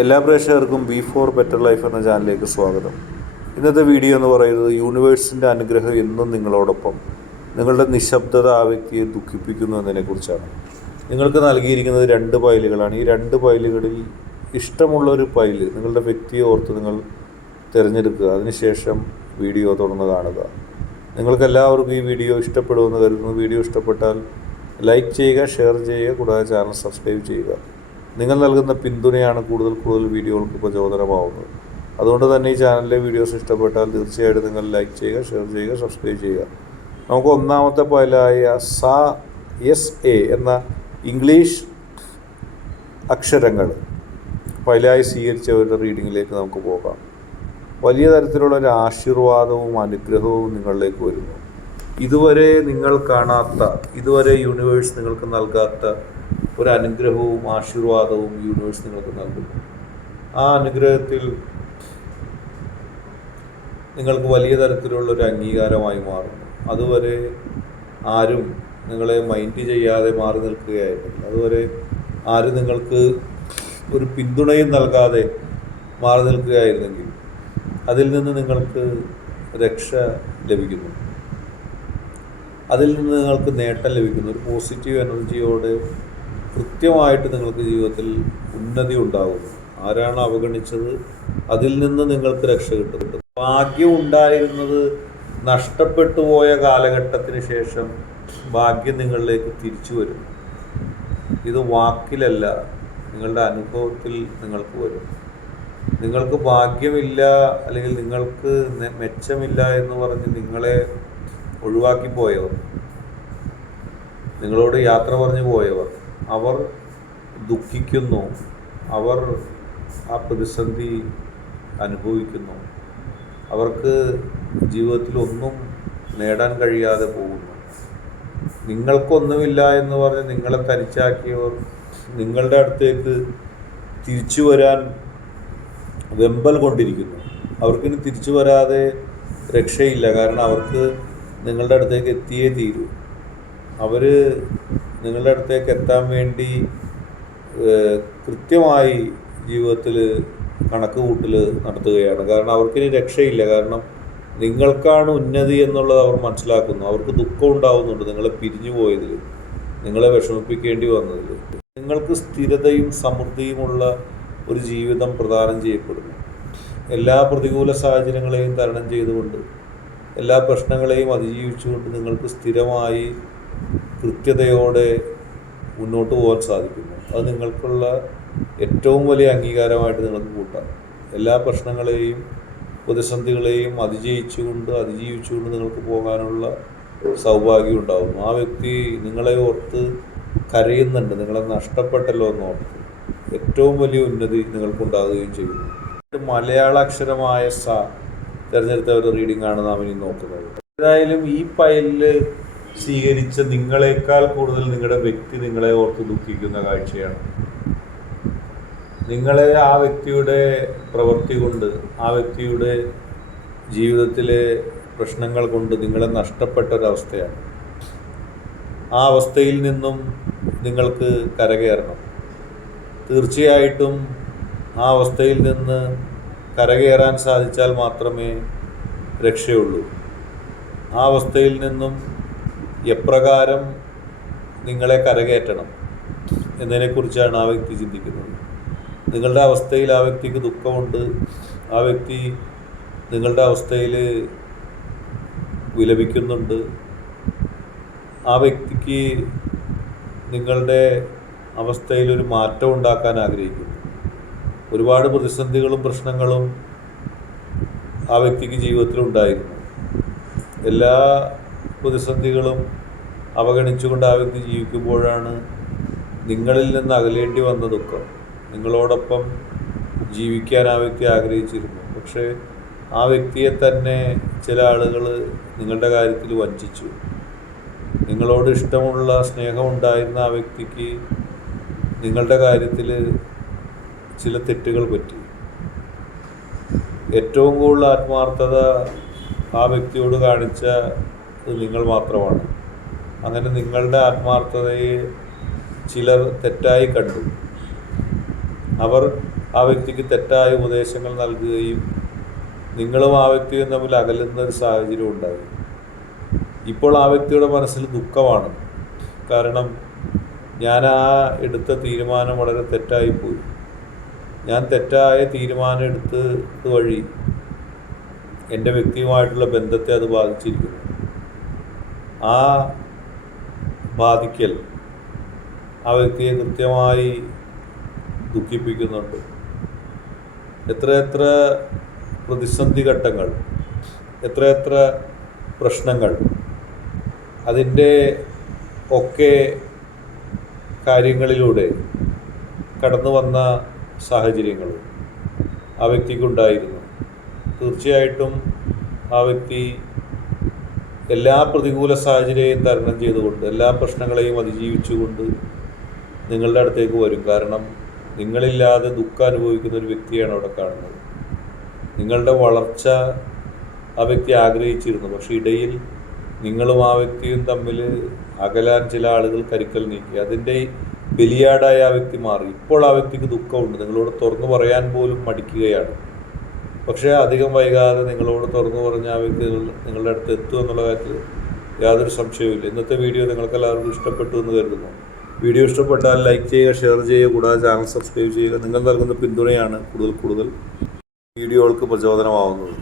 എല്ലാ പ്രേക്ഷകർക്കും B four better life എന്ന ചാനലിലേക്ക് സ്വാഗതം. ഇന്നത്തെ വീഡിയോ എന്ന് പറയുന്നത് യൂണിവേഴ്സിൻ്റെ അനുഗ്രഹം എന്നും നിങ്ങളോടൊപ്പം, നിങ്ങളുടെ നിശബ്ദത ആ വ്യക്തിയെ ദുഃഖിപ്പിക്കുന്നു എന്നതിനെക്കുറിച്ചാണ്. നിങ്ങൾക്ക് നൽകിയിരിക്കുന്നത് 2 ഫയലുകളാണ്. ഈ 2 ഫയലുകളിൽ ഇഷ്ടമുള്ള ഒരു ഫയല് നിങ്ങളുടെ വ്യക്തിയെ ഓർത്ത് നിങ്ങൾ തിരഞ്ഞെടുക്കുക. അതിനുശേഷം വീഡിയോ തുടർന്ന് കാണുക. നിങ്ങൾക്ക് എല്ലാവർക്കും ഈ വീഡിയോ ഇഷ്ടപ്പെടുമെന്ന് കരുതുന്നു. വീഡിയോ ഇഷ്ടപ്പെട്ടാൽ ലൈക്ക് ചെയ്യുക, ഷെയർ ചെയ്യുക, കൂടാതെ ചാനൽ സബ്സ്ക്രൈബ് ചെയ്യുക. നിങ്ങൾ നൽകുന്ന പിന്തുണയാണ് കൂടുതൽ വീഡിയോകൾക്ക് പ്രചോദനമാവുന്നത്. അതുകൊണ്ട് തന്നെ ഈ ചാനലിലെ വീഡിയോസ് ഇഷ്ടപ്പെട്ടാൽ തീർച്ചയായിട്ടും നിങ്ങൾ ലൈക്ക് ചെയ്യുക, ഷെയർ ചെയ്യുക, സബ്സ്ക്രൈബ് ചെയ്യുക. നമുക്ക് ഒന്നാമത്തെ ഫയലായ SA എന്ന ഇംഗ്ലീഷ് അക്ഷരങ്ങൾ ഫയലായി സ്വീകരിച്ചവരുടെ റീഡിങ്ങിലേക്ക് നമുക്ക് പോകാം. വലിയ തരത്തിലുള്ള ഒരു ആശീർവാദവും അനുഗ്രഹവും നിങ്ങളിലേക്ക് വരുന്നു. ഇതുവരെ നിങ്ങൾ കാണാത്ത, ഇതുവരെ യൂണിവേഴ്സ് നിങ്ങൾക്ക് നൽകാത്ത ഒരു അനുഗ്രഹവും ആശീർവാദവും യൂണിവേഴ്സ് നിങ്ങൾക്ക് നൽകുന്നു. ആ അനുഗ്രഹത്തിൽ നിങ്ങൾക്ക് വലിയ തരത്തിലുള്ള ഒരു അംഗീകാരമായി മാറുന്നു. അതുവരെ ആരും നിങ്ങളെ മൈൻഡ് ചെയ്യാതെ മാറി നിൽക്കുകയായിരുന്നു. അതുവരെ ആരും നിങ്ങൾക്ക് ഒരു പിന്തുണയും നൽകാതെ മാറി നിൽക്കുകയായിരുന്നെങ്കിൽ അതിൽ നിന്ന് നിങ്ങൾക്ക് രക്ഷ ലഭിക്കുന്നു. അതിൽ നിന്ന് നിങ്ങൾക്ക് നേട്ടം ലഭിക്കുന്നു. ഒരു പോസിറ്റീവ് എനർജിയോടെ കൃത്യമായിട്ട് നിങ്ങൾക്ക് ജീവിതത്തിൽ ഉന്നതി ഉണ്ടാകുന്നു. ആരാണ് അവഗണിച്ചത് അതിൽ നിന്ന് നിങ്ങൾക്ക് രക്ഷ കിട്ടുന്നുണ്ട്. ഭാഗ്യം ഉണ്ടായിരുന്നത് നഷ്ടപ്പെട്ടു പോയ കാലഘട്ടത്തിന് ശേഷം ഭാഗ്യം നിങ്ങളിലേക്ക് തിരിച്ചു വരും. ഇത് വാക്കിലല്ല, നിങ്ങളുടെ അനുഭവത്തിൽ നിങ്ങൾക്ക് വരും. നിങ്ങൾക്ക് ഭാഗ്യമില്ല അല്ലെങ്കിൽ നിങ്ങൾക്ക് മെച്ചമില്ല എന്ന് പറഞ്ഞ് നിങ്ങളെ ഒഴിവാക്കി പോയവർ, നിങ്ങളോട് യാത്ര പറഞ്ഞു പോയവർ, അവർ ദുഃഖിക്കുന്നു. അവർ ആ പ്രതിസന്ധി അനുഭവിക്കുന്നു. അവർക്ക് ജീവിതത്തിൽ ഒന്നും നേടാൻ കഴിയാതെ പോകുന്നു. നിങ്ങൾക്കൊന്നുമില്ല എന്ന് പറഞ്ഞ് നിങ്ങളെ തനിച്ചാക്കിയവർ നിങ്ങളുടെ അടുത്തേക്ക് തിരിച്ചു വരാൻ വെമ്പൽ കൊണ്ടിരിക്കുന്നു. അവർക്കിനി തിരിച്ചു വരാതെ രക്ഷയില്ല. കാരണം അവർക്ക് നിങ്ങളുടെ അടുത്തേക്ക് എത്തിയേ തീരൂ. അവർ നിങ്ങളുടെ അടുത്തേക്ക് എത്താൻ വേണ്ടി കൃത്യമായി ജീവിതത്തിൽ കണക്ക് കൂട്ടൽ നടത്തുകയാണ്. കാരണം അവർക്കിനി രക്ഷയില്ല. കാരണം നിങ്ങൾക്കാണ് ഉന്നതി എന്നുള്ളത് അവർ മനസ്സിലാക്കുന്നു. അവർക്ക് ദുഃഖം ഉണ്ടാവുന്നുണ്ട് നിങ്ങളെ പിരിഞ്ഞു പോയതിൽ, നിങ്ങളെ വിഷമിപ്പിക്കേണ്ടി വന്നതിൽ. നിങ്ങൾക്ക് സ്ഥിരതയും സമൃദ്ധിയുമുള്ള ഒരു ജീവിതം പ്രദാനം ചെയ്യപ്പെടുന്നു. എല്ലാ പ്രതികൂല സാഹചര്യങ്ങളെയും തരണം ചെയ്തുകൊണ്ട്, എല്ലാ പ്രശ്നങ്ങളെയും അതിജീവിച്ചുകൊണ്ട് നിങ്ങൾക്ക് സ്ഥിരമായി കൃത്യതയോടെ മുന്നോട്ട് പോകാൻ സാധിക്കുന്നു. അത് നിങ്ങൾക്കുള്ള ഏറ്റവും വലിയ അംഗീകാരമായിട്ട് നിങ്ങൾക്ക് കൂട്ടാം. എല്ലാ പ്രശ്നങ്ങളെയും പ്രതിസന്ധികളെയും അതിജീവിച്ചുകൊണ്ട് നിങ്ങൾക്ക് പോകാനുള്ള സൗഭാഗ്യം ഉണ്ടാകുന്നു. ആ വ്യക്തി നിങ്ങളെ ഓർത്ത് കരയുന്നുണ്ട്, നിങ്ങളെ നഷ്ടപ്പെട്ടല്ലോ എന്നോർത്ത്. ഏറ്റവും വലിയ ഉന്നതി നിങ്ങൾക്കുണ്ടാകുകയും ചെയ്യുന്നു. മലയാള അക്ഷരമായ തിരഞ്ഞെടുത്തവരുടെ റീഡിംഗ് ആണ് നാം ഇനി നോക്കുന്നത്. ഏതായാലും ഈ ഫയലിൽ സ്വീകരിച്ച നിങ്ങളെക്കാൾ കൂടുതൽ നിങ്ങളുടെ വ്യക്തി നിങ്ങളെ ഓർത്ത് ദുഃഖിക്കുന്ന കാഴ്ചയാണ്. നിങ്ങളെ ആ വ്യക്തിയുടെ പ്രവൃത്തി കൊണ്ട്, ആ വ്യക്തിയുടെ ജീവിതത്തിലെ പ്രശ്നങ്ങൾ കൊണ്ട് നിങ്ങളെ നഷ്ടപ്പെട്ട ഒരവസ്ഥയാണ്. ആ അവസ്ഥയിൽ നിന്നും നിങ്ങൾക്ക് കരകയറണം. തീർച്ചയായിട്ടും ആ അവസ്ഥയിൽ നിന്ന് കരകയറാൻ സാധിച്ചാൽ മാത്രമേ രക്ഷയുള്ളൂ. ആ അവസ്ഥയിൽ നിന്നും എപ്രകാരം നിങ്ങളെ കരകയറ്റണം എന്നതിനെക്കുറിച്ചാണ് ആ വ്യക്തി ചിന്തിക്കുന്നത്. നിങ്ങളുടെ അവസ്ഥയിൽ ആ വ്യക്തിക്ക് ദുഃഖമുണ്ട്. ആ വ്യക്തി നിങ്ങളുടെ അവസ്ഥയിൽ വിലപിക്കുന്നുണ്ട്. ആ വ്യക്തിക്ക് നിങ്ങളുടെ അവസ്ഥയിൽ ഒരു മാറ്റം ഉണ്ടാക്കാൻ ആഗ്രഹിക്കുന്നു. ഒരുപാട് പ്രതിസന്ധികളും പ്രശ്നങ്ങളും ആ വ്യക്തിക്ക് ജീവിതത്തിലുണ്ടായിരുന്നു. എല്ലാ പ്രതിസന്ധികളും അവഗണിച്ചുകൊണ്ട് ആ വ്യക്തി ജീവിക്കുമ്പോഴാണ് നിങ്ങളിൽ നിന്ന് അകലേണ്ടി വന്ന ദുഃഖം. നിങ്ങളോടൊപ്പം ജീവിക്കാൻ ആ വ്യക്തി ആഗ്രഹിച്ചിരുന്നു. പക്ഷേ ആ വ്യക്തിയെ തന്നെ ചില ആളുകൾ നിങ്ങളുടെ കാര്യത്തിൽ വഞ്ചിച്ചു. നിങ്ങളോട് ഇഷ്ടമുള്ള സ്നേഹമുണ്ടായിരുന്ന ആ വ്യക്തിക്ക് നിങ്ങളുടെ കാര്യത്തിൽ ചില തെറ്റുകൾ പറ്റി. ഏറ്റവും കൂടുതൽ ആത്മാർത്ഥത ആ വ്യക്തിയോട് കാണിച്ച നിങ്ങൾ മാത്രമാണ്. അങ്ങനെ നിങ്ങളുടെ ആത്മാർത്ഥതയെ ചിലർ തെറ്റായി കണ്ടു. അവർ ആ വ്യക്തിക്ക് തെറ്റായ ഉപദേശങ്ങൾ നൽകുകയും നിങ്ങളും ആ വ്യക്തിയും തമ്മിൽ അകലുന്ന ഒരു സാഹചര്യം ഉണ്ടായി. ഇപ്പോൾ ആ വ്യക്തിയുടെ മനസ്സിൽ ദുഃഖമാണ്. കാരണം ഞാൻ ആ എടുത്ത തീരുമാനം വളരെ തെറ്റായിപ്പോയി. ഞാൻ തെറ്റായ തീരുമാനം എടുത്തത് വഴി എൻ്റെ വ്യക്തിയുമായിട്ടുള്ള ബന്ധത്തെ അത് ബാധിച്ചിരിക്കുന്നു. ആ ബാധിക്കൽ ആ വ്യക്തിയെ കൃത്യമായി ദുഃഖിപ്പിക്കുന്നുണ്ട്. എത്രയെത്ര പ്രതിസന്ധി ഘട്ടങ്ങൾ, എത്രയെത്ര പ്രശ്നങ്ങൾ, അതിൻ്റെ ഒക്കെ കാര്യങ്ങളിലൂടെ കടന്നു വന്ന സാഹചര്യങ്ങൾ ആ വ്യക്തിക്കുണ്ടായിരുന്നു. തീർച്ചയായിട്ടും ആ വ്യക്തി എല്ലാ പ്രതികൂല സാഹചര്യവും തരണം ചെയ്തുകൊണ്ട്, എല്ലാ പ്രശ്നങ്ങളെയും അതിജീവിച്ചുകൊണ്ട് നിങ്ങളുടെ അടുത്തേക്ക് വരും. കാരണം നിങ്ങളില്ലാതെ ദുഃഖം അനുഭവിക്കുന്ന ഒരു വ്യക്തിയാണ് അവിടെ കാണുന്നത്. നിങ്ങളുടെ വളർച്ച ആ വ്യക്തി ആഗ്രഹിച്ചിരുന്നു. പക്ഷേ ഇടയിൽ നിങ്ങളും ആ വ്യക്തിയും തമ്മിൽ അകലാൻ ചില ആളുകൾ കരുക്കൽ നീക്കി. അതിൻ്റെ ബലിയാടായ ആ വ്യക്തി മാറി. ഇപ്പോൾ ആ വ്യക്തിക്ക് ദുഃഖമുണ്ട്. നിങ്ങളോട് തുറന്നു പറയാൻ പോലും മടിക്കുകയാണ്. പക്ഷേ അധികം വൈകാതെ നിങ്ങളോട് തുറന്നു പറഞ്ഞ ആ വ്യക്തി നിങ്ങളുടെ അടുത്ത് എത്തുമെന്നുള്ള കാര്യത്തിൽ യാതൊരു സംശയവുമില്ല. ഇന്നത്തെ വീഡിയോ നിങ്ങൾക്ക് എല്ലാവർക്കും ഇഷ്ടപ്പെട്ടു എന്ന് കരുതുന്നു. വീഡിയോ ഇഷ്ടപ്പെട്ടാൽ ലൈക്ക് ചെയ്യുക, ഷെയർ ചെയ്യുക, കൂടാതെ ചാനൽ സബ്സ്ക്രൈബ് ചെയ്യുക. നിങ്ങൾ നൽകുന്ന പിന്തുണയാണ് കൂടുതൽ വീഡിയോകൾക്ക് പ്രചോദനമാവുന്നത്.